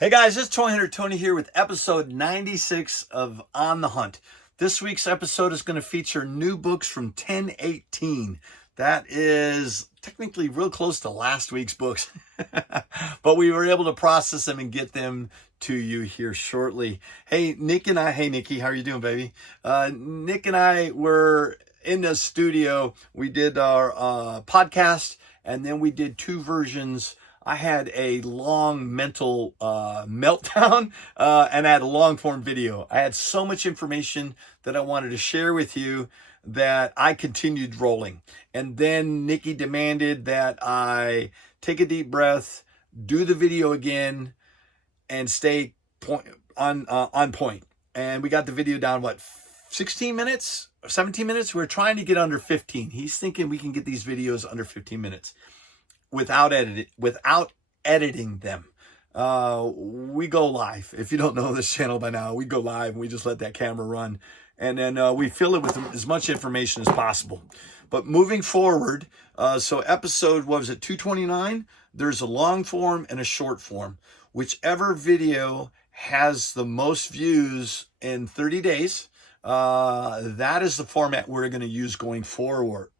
Hey guys, it's ToyHunterTony here with episode 96 of On the Hunt. This week's episode is going to feature new books from 1018. That is technically real close to last week's books, but we were able to process them and get them to you here shortly. Hey, Nikki, how are you doing, baby? Nick and I were in the studio. We did our podcast, and then we did two versions. I had a long mental meltdown and I had a long form video. I had so much information that I wanted to share with you that I continued rolling. And then Nikki demanded that I take a deep breath, do the video again, and stay on point. And we got the video down, 16 minutes, 17 minutes? We're trying to get under 15. He's thinking we can get these videos under 15 minutes. Without editing them. We go live. If you don't know this channel by now, we go live and we just let that camera run. And then we fill it with as much information as possible. But moving forward, so episode, 229? There's a long form and a short form. Whichever video has the most views in 30 days, that is the format we're going to use going forward.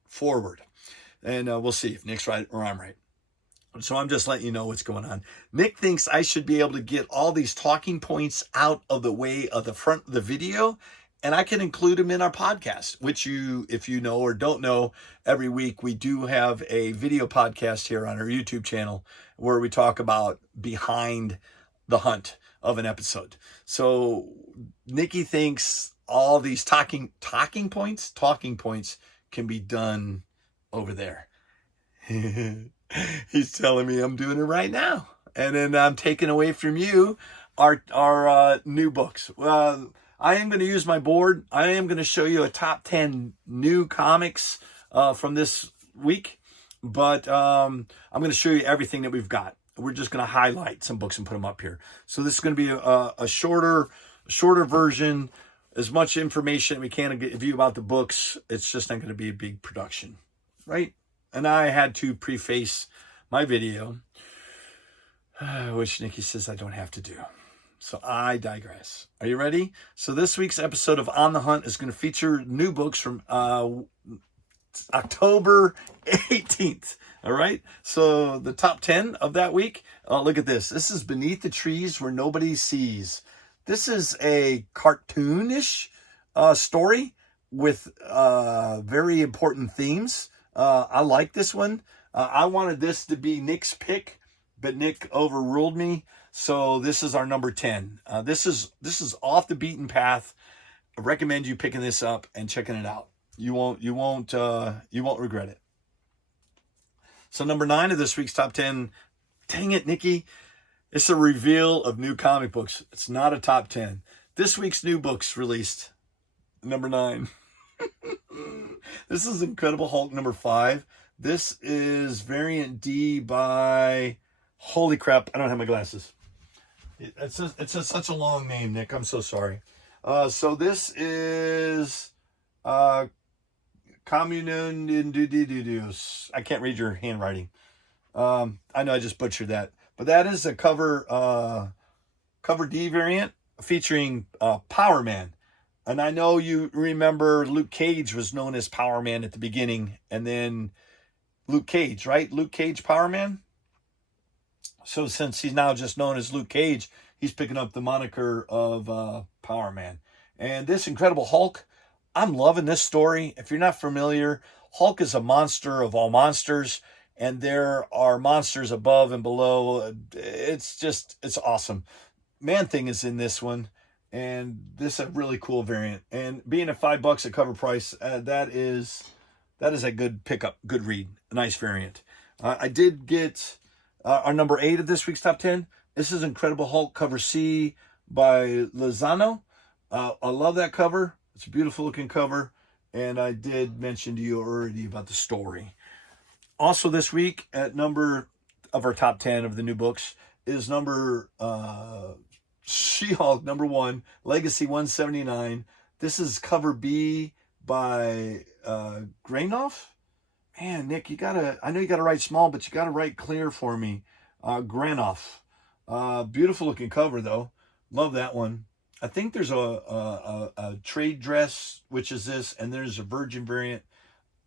And we'll see if Nick's right or I'm right. So I'm just letting you know what's going on. Nick thinks I should be able to get all these talking points out of the way of the front of the video, and I can include them in our podcast, which if you know or don't know, every week we do have a video podcast here on our YouTube channel where we talk about behind the hunt of an episode. So Nikki thinks all these talking points can be done over there. He's telling me I'm doing it right now. And then I'm taking away from you our new books. Well, I am going to use my board. I am going to show you a top 10 new comics from this week. But I'm going to show you everything that we've got. We're just going to highlight some books and put them up here. So this is going to be a shorter version. As much information we can give you about the books. It's just not going to be a big production, right? And I had to preface my video, which Nikki says I don't have to do. So I digress. Are you ready? So this week's episode of On the Hunt is going to feature new books from October 18th. All right. So the top 10 of that week. Look at this. This is Beneath the Trees Where Nobody Sees. This is a cartoonish story with very important themes. I like this one. I wanted this to be Nick's pick, but Nick overruled me. So this is our number 10. This is off the beaten path. I recommend you picking this up and checking it out. You won't regret it. So number 9 of this week's top 10. Dang it, Nikki. It's a reveal of new comic books. It's not a top 10. This week's new books released. Number 9. This is Incredible Hulk number 5. This is variant D by, holy crap, I don't have my glasses. It's just such a long name, Nick. I'm so sorry. So this is Communun. I can't read your handwriting. I know I just butchered that. But that is a cover D variant featuring Power Man. And I know you remember Luke Cage was known as Power Man at the beginning. And then Luke Cage, right? Luke Cage, Power Man. So since he's now just known as Luke Cage, he's picking up the moniker of Power Man. And this Incredible Hulk, I'm loving this story. If you're not familiar, Hulk is a monster of all monsters. And there are monsters above and below. It's awesome. Man-Thing is in this one. And this is a really cool variant. And being at $5 at cover price, that is a good pickup, good read, a nice variant. I did get our number 8 of this week's top 10. This is Incredible Hulk cover C by Lozano. I love that cover. It's a beautiful looking cover. And I did mention to you already about the story. Also this week at number of our top 10 of the new books is number She-Hulk number 1, Legacy 179. This is cover B by Grainoff. Man, Nick, I know you gotta write small, but you gotta write clear for me. Granoff. Beautiful looking cover though. Love that one. I think there's a trade dress, which is this, and there's a virgin variant.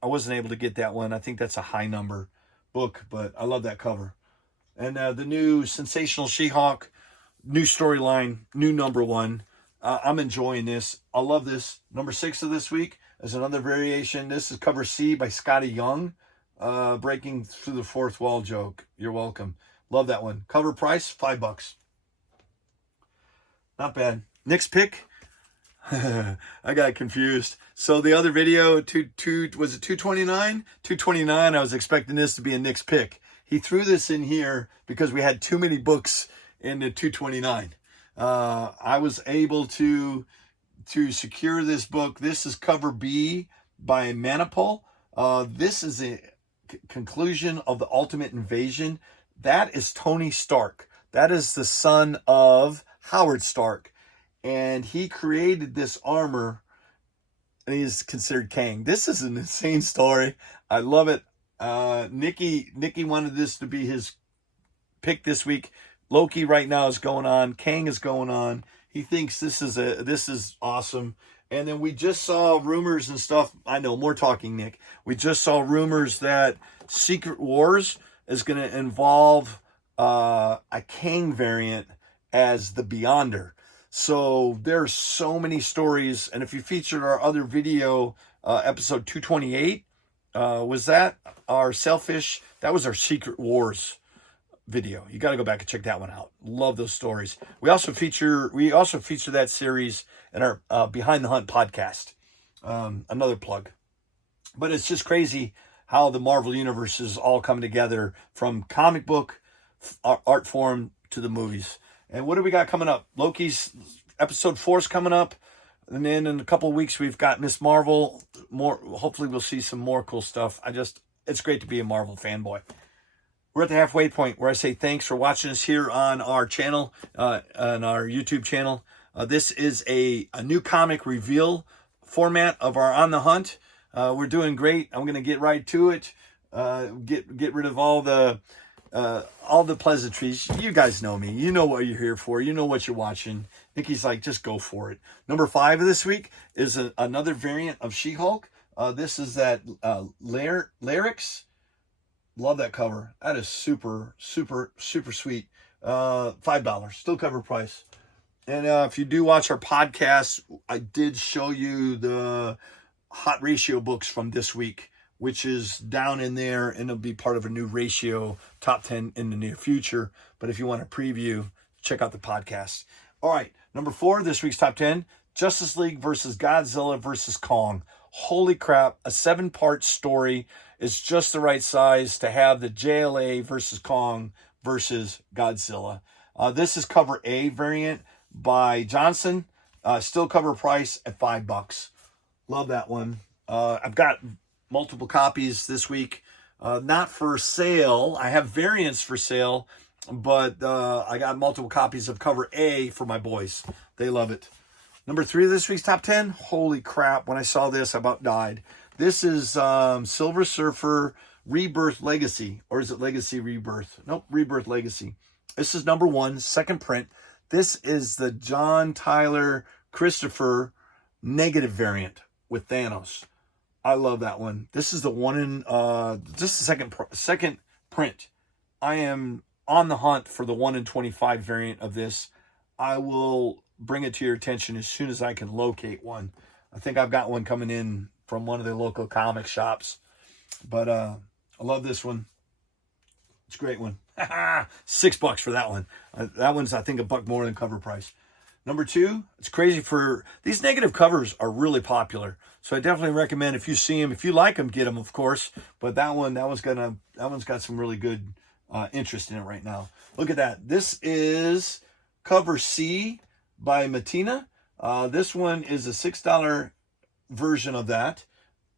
I wasn't able to get that one. I think that's a high number book, but I love that cover. And the new Sensational She-Hulk, new storyline, new number one. I'm enjoying this. I love this. Number 6 of this week is another variation. This is cover C by Scotty Young. Breaking through the fourth wall joke. You're welcome. Love that one. Cover price, $5. Not bad. Next pick. I got confused. So the other video, was it 229? 229, I was expecting this to be a Nick's pick. He threw this in here because we had too many books in the 229. I was able to secure this book. This is cover B by Manipul. This is a conclusion of the Ultimate Invasion. That is Tony Stark. That is the son of Howard Stark. And he created this armor, and he is considered Kang. This is an insane story. I love it. Nikki wanted this to be his pick this week. Loki right now is going on. Kang is going on. He thinks this is awesome. And then we just saw rumors and stuff. I know, more talking, Nick. We just saw rumors that Secret Wars is going to involve a Kang variant as the Beyonder. So there's so many stories. And if you featured our other video, episode 228, was that our Selfish? That was our Secret Wars video. You got to go back and check that one out. Love those stories. We also feature that series in our Behind the Hunt podcast. Another plug. But it's just crazy how the Marvel universe is all coming together, from comic book art form to the movies. And what do we got coming up? Loki's episode 4 is coming up. And then in a couple of weeks, we've got Miss Marvel. Hopefully we'll see some more cool stuff. It's great to be a Marvel fanboy. We're at the halfway point where I say thanks for watching us here on our channel, on our YouTube channel. This is a new comic reveal format of our On the Hunt. We're doing great. I'm going to get right to it. Get rid of all the pleasantries. You guys know me. You know what you're here for. You know what you're watching. Nikki's like, just go for it. Number 5 of this week is another variant of She-Hulk. This is that Lyrics. Love that cover. That is super, super, super sweet. $5. Still cover price. And if you do watch our podcast, I did show you the hot ratio books from this week, which is down in there, and it'll be part of a new ratio top 10 in the near future. But if you want a preview, check out the podcast. All right, number 4, this week's top 10, Justice League versus Godzilla versus Kong. Holy crap, a 7-part story is just the right size to have the JLA versus Kong versus Godzilla. This is cover A variant by Johnson. Still cover price at $5. Love that one. I've got multiple copies this week. Not for sale. I have variants for sale, but I got multiple copies of cover A for my boys. They love it. Number 3 of this week's top 10. Holy crap. When I saw this, I about died. This is Silver Surfer Rebirth Legacy. Or is it Legacy Rebirth? Nope, Rebirth Legacy. This is number 1, second print. This is the John Tyler Christopher negative variant with Thanos. I love that one. This is the one in just the second print. I am on the hunt for the 1 in 25 variant of this. I will bring it to your attention as soon as I can locate one. I think I've got one coming in from one of the local comic shops. But I love this one. It's a great one. $6 for that one. That one's, I think, $1 more than cover price. Number 2, it's crazy for these negative covers are really popular. So I definitely recommend, if you see them, if you like them, get them, of course. But that one's got some really good interest in it right now. Look at that. This is cover C by Matina. This one is a $6 version of that.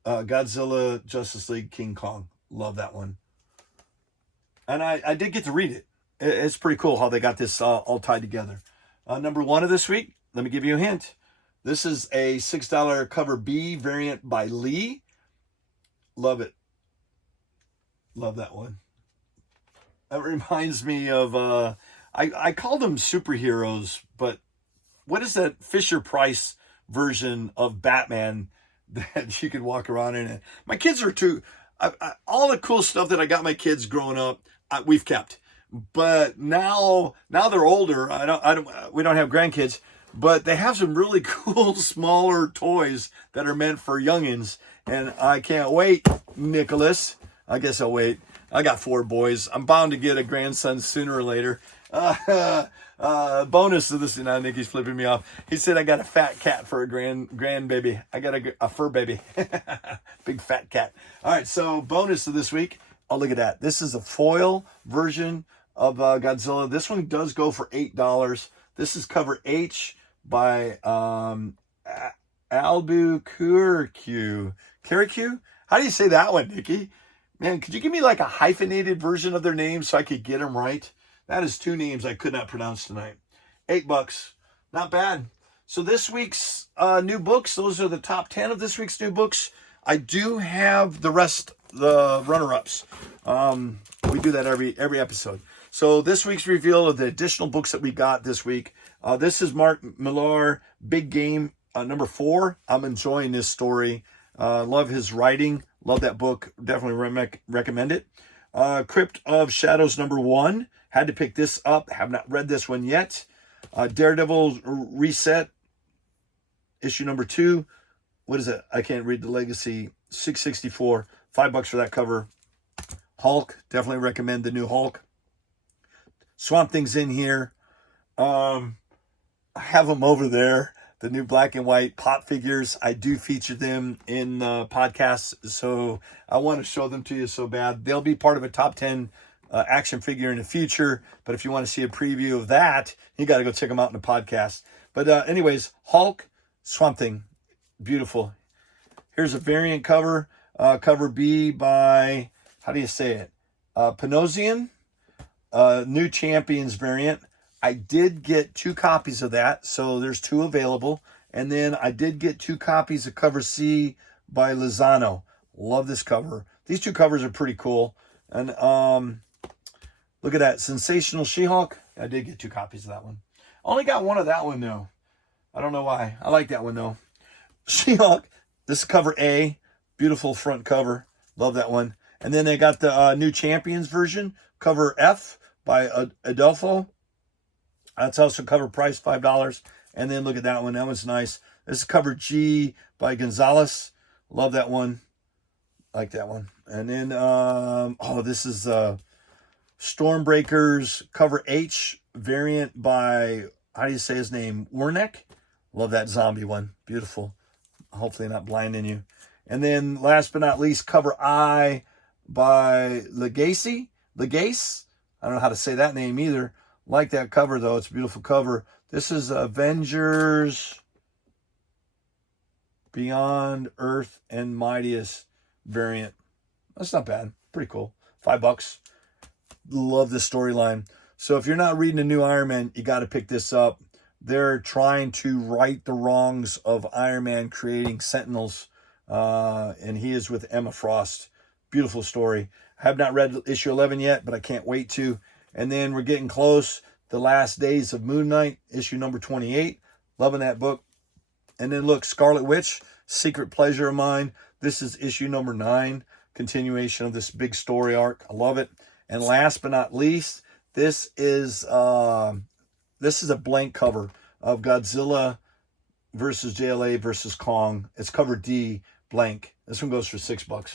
Godzilla, Justice League, King Kong. Love that one. And I did get to read it. It's pretty cool how they got this all tied together. Number 1 of this week, let me give you a hint. This is a $6 cover B variant by Lee. Love it. Love that one. That reminds me of, I call them superheroes, but what is that Fisher-Price version of Batman that you could walk around in? My kids are too. All the cool stuff that I got my kids growing up, we've kept. But now they're older. We don't have grandkids, but they have some really cool smaller toys that are meant for youngins, and I can't wait, Nicholas. I guess I'll wait. I got 4 boys. I'm bound to get a grandson sooner or later. Bonus to this. Now Nikki's flipping me off. He said I got a fat cat for a grandbaby. I got a fur baby. Big fat cat. All right, so bonus to this week. Oh, look at that. This is a foil version of Godzilla. This one does go for $8. This is cover H by Albuquerque. How do you say that one, Nikki? Man, could you give me like a hyphenated version of their names so I could get them right? That is 2 names I could not pronounce tonight. $8. Not bad. So this week's new books, those are the top 10 of this week's new books. I do have the rest, the runner-ups. We do that every episode. So this week's reveal of the additional books that we got this week. This is Mark Millar, Big Game, number 4. I'm enjoying this story. Love his writing. Love that book. Definitely recommend it. Crypt of Shadows, number 1. Had to pick this up. Have not read this one yet. Daredevil Reset, issue number 2. What is it? I can't read the legacy. $6.64. $5 for that cover. Hulk. Definitely recommend the new Hulk. Swamp Thing's in here. I have them over there. The new black and white pop figures. I do feature them in podcasts, so I want to show them to you so bad. They'll be part of a top 10 action figure in the future, but if you want to see a preview of that, you got to go check them out in the podcast. But anyways, Hulk, Swamp Thing, beautiful. Here's a variant cover, cover B by, how do you say it? Panosian, New Champions variant. I did get 2 copies of that, so there's 2 available. And then I did get 2 copies of cover C by Lozano. Love this cover. These 2 covers are pretty cool. And look at that, Sensational She-Hulk. I did get 2 copies of that one. Only got 1 of that one though. I don't know why. I like that one though. She-Hulk. This is cover A. Beautiful front cover. Love that one. And then they got the New Champions version, cover F by Adolfo. That's also cover price, $5. And then look at that one. That one's nice. This is cover G by Gonzalez. Love that one. Like that one. And then, this is Stormbreakers cover H variant by, how do you say his name? Wernick. Love that zombie one. Beautiful. Hopefully not blinding you. And then last but not least, cover I by Legace. I don't know how to say that name either. Like that cover, though. It's a beautiful cover. This is Avengers Beyond Earth and Mightiest variant. That's not bad. Pretty cool. $5. Love this storyline. So if you're not reading the new Iron Man, you got to pick this up. They're trying to right the wrongs of Iron Man creating Sentinels. And he is with Emma Frost. Beautiful story. I have not read issue 11 yet, but I can't wait to. And then we're getting close. The Last Days of Moon Knight, issue number 28. Loving that book. And then look, Scarlet Witch, Secret Pleasure of Mine. This is issue number 9. Continuation of this big story arc. I love it. And last but not least, this is a blank cover of Godzilla versus JLA versus Kong. It's cover D, blank. This one goes for $6.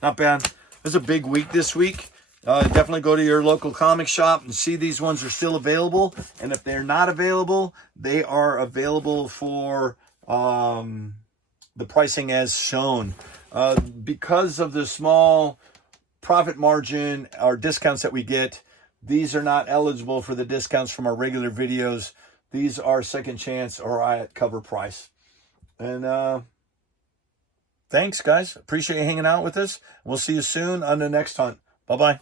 Not bad. It's a big week this week. Definitely go to your local comic shop and see these ones are still available. And if they're not available, they are available for the pricing as shown. Because of the small profit margin or discounts that we get, these are not eligible for the discounts from our regular videos. These are second chance or at cover price. And thanks, guys. Appreciate you hanging out with us. We'll see you soon on the next hunt. Bye-bye.